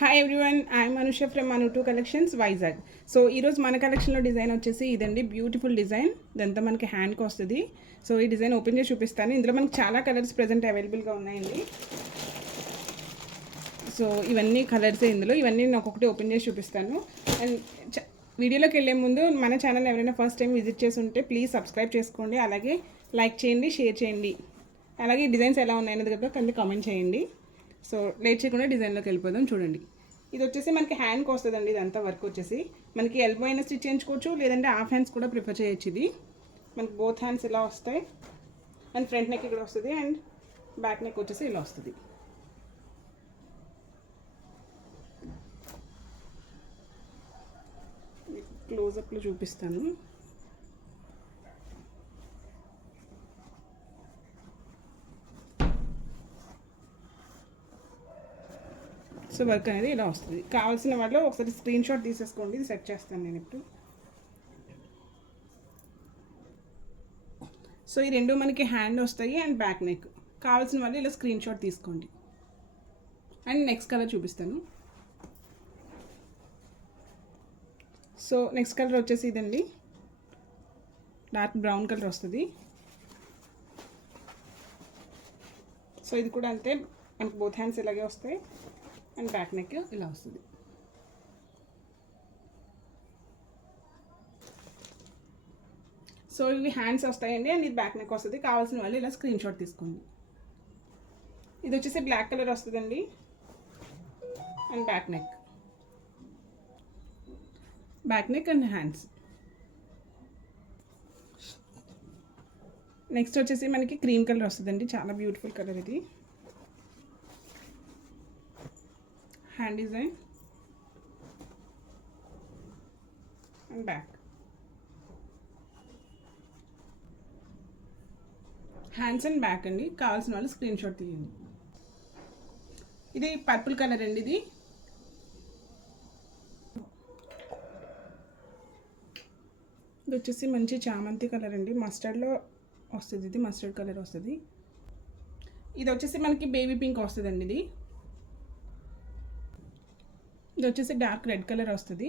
Hi everyone, I'm Anusha from అను2 collections Vizag. So ఈరోజు మన కలెక్షన్లో డిజైన్ వచ్చేసి ఇదండి, బ్యూటిఫుల్ డిజైన్. ఇదంతా మనకి హ్యాండ్కి వస్తుంది. సో ఈ డిజైన్ ఓపెన్ చేసి చూపిస్తాను. ఇందులో మనకి చాలా కలర్స్ ప్రజెంట్ అవైలబుల్గా ఉన్నాయండి. సో ఇవన్నీ కలర్సే ఇందులో. ఇవన్నీ నేను ఒక్కొక్కటి ఓపెన్ చేసి చూపిస్తాను. అండ్ వీడియోలోకి వెళ్ళే ముందు మన ఛానల్ ఎవరైనా ఫస్ట్ టైం విజిట్ చేసి ఉంటే ప్లీజ్ సబ్స్క్రైబ్ చేసుకోండి, అలాగే లైక్ చేయండి, షేర్ చేయండి, అలాగే డిజైన్స్ ఎలా ఉన్నాయనేది కదా కింద కామెంట్ చేయండి. సో లేట్ చేయకుండా డిజైన్లోకి వెళ్ళిపోదాం. చూడండి, ఇది వచ్చేసి మనకి హ్యాండ్కి వస్తుందండి. ఇదంతా వర్క్ వచ్చేసి మనకి ఎల్బో అయినా స్టిచ్ చేయించుకోవచ్చు, లేదంటే హాఫ్ హ్యాండ్స్ కూడా ప్రిఫర్ చేయొచ్చు. ఇది మనకి బోత్ హ్యాండ్స్ ఇలా వస్తాయి. అండ్ ఫ్రంట్ నెక్ ఇక్కడ వస్తుంది, అండ్ బ్యాక్ నెక్ వచ్చేసి ఇలా వస్తుంది. క్లోజప్లో చూపిస్తాను. సో వర్క్ అనేది ఇలా వస్తుంది. కావాల్సిన వాళ్ళు ఒకసారి స్క్రీన్ షాట్ తీసేసుకోండి. ఇది సెట్ చేస్తాను నేను ఇప్పుడు. సో ఈ రెండు మనకి హ్యాండ్ వస్తాయి అండ్ బ్యాక్ నెక్. కావాల్సిన వాళ్ళు ఇలా స్క్రీన్ షాట్ తీసుకోండి. అండ్ నెక్స్ట్ కలర్ చూపిస్తాను. సో నెక్స్ట్ కలర్ వచ్చేసి ఇదండి, డార్క్ బ్రౌన్ కలర్ వస్తుంది. సో ఇది కూడా అంతే, మనకి బోత్ హ్యాండ్స్ ఇలాగే వస్తాయి అండ్ బ్యాక్ నెక్ ఇలా వస్తుంది. సో ఇవి హ్యాండ్స్ వస్తాయండి అండ్ ఇది బ్యాక్ నెక్ వస్తుంది. కావాల్సిన వాళ్ళు ఇలా స్క్రీన్ షాట్ తీసుకోండి. ఇది వచ్చేసి బ్లాక్ కలర్ వస్తుందండి and back neck and hands. Next వచ్చేసి మనకి క్రీమ్ కలర్ వస్తుందండి, చాలా బ్యూటిఫుల్ కలర్ ఇది. Hand design and back. Hands and back అండి. కావాల్సిన వాళ్ళు స్క్రీన్ షాట్ తీయండి. ఇది పర్పుల్ కలర్ అండి. ఇది వచ్చేసి మంచి చామంతి కలర్ అండి, మస్టర్డ్లో వస్తుంది. ఇది మస్టర్డ్ కలర్ వస్తుంది. ఇది వచ్చేసి మనకి బేబీ పింక్ వస్తుందండి. ఇది వచ్చేసి డార్క్ రెడ్ కలర్ వస్తుంది.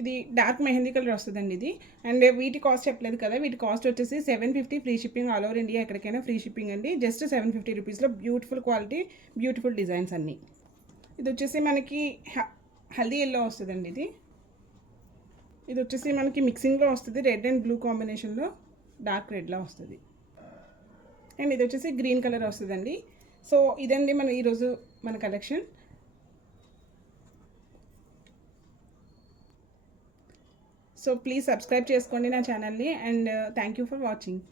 ఇది డార్క్ మెహందీ కలర్ వస్తుందండి ఇది. అండ్ వీటి కాస్ట్ చెప్పలేదు కదా, వీటి కాస్ట్ వచ్చేసి 750 free shipping, all over India ఎక్కడికైనా ఫ్రీ షిప్పింగ్ అండి. జస్ట్ 750 రూపీస్లో బ్యూటిఫుల్ క్వాలిటీ, బ్యూటిఫుల్ డిజైన్స్ అన్నీ. ఇది వచ్చేసి మనకి హల్దీ ఎల్లో వస్తుందండి. ఇది వచ్చేసి మనకి మిక్సింగ్లో వస్తుంది, రెడ్ అండ్ బ్లూ కాంబినేషన్లో డార్క్ రెడ్లా వస్తుంది. అండ్ ఇది వచ్చేసి గ్రీన్ కలర్ వస్తుందండి. సో ఇదండి ఈరోజు మన కలెక్షన్. సో ప్లీజ్ సబ్స్క్రైబ్ చేసుకోండి నా ఛానల్ని. And thank you for watching.